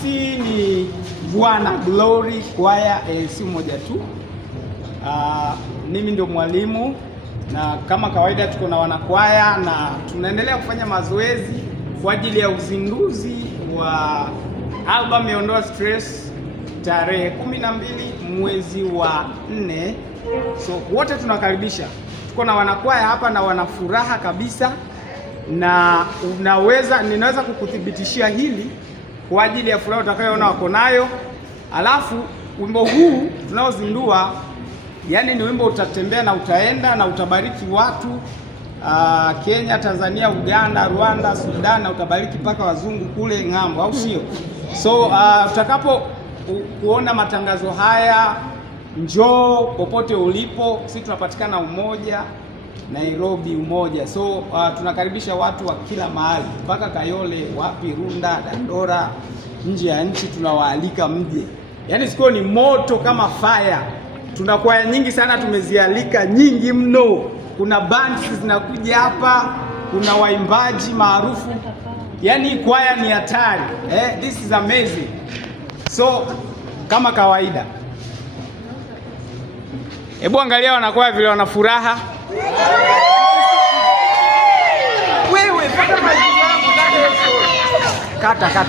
Sisi ni Bwana Glory Choir, si moja tu. Mimi ndio mwalimu na kama kawaida tuko na wanakwaya na tunaendelea kufanya mazoezi kwa ajili ya uzinduzi wa album ya Ondoa Stress tarehe 12 mwezi wa 4. So wote tunakaribisha. Tuko na wanakwaya hapa na wana furaha kabisa, na ninaweza kukuthibitishia hili kwa ajili ya furaha utakayoona wako nayo. Alafu wimbo huu tunaozindua, yani ni wimbo utatembea na utaenda na utabariki watu Kenya, Tanzania, Uganda, Rwanda, Sudan, na utabariki mpaka wazungu kule ng'ambo, au sio? So utakapo kuona matangazo haya, njoo popote ulipo. Sisi tunapatikana Umoja, Nairobi Umoja. So tunakaribisha watu wa kila mahali, mpaka Kayole, wapi, Runda, Dandora, nje ya nchi tunawaalika mje. Yaani siko ni moto kama fire. Tuna kwaya nyingi sana tumezialika, nyingi mno. Kuna bands zinakuja hapa, kuna waimbaji maarufu. Yaani kwaya ni hatari. This is amazing. So kama kawaida, hebu angalia wanakwaya vile wana furaha. Wewe kata.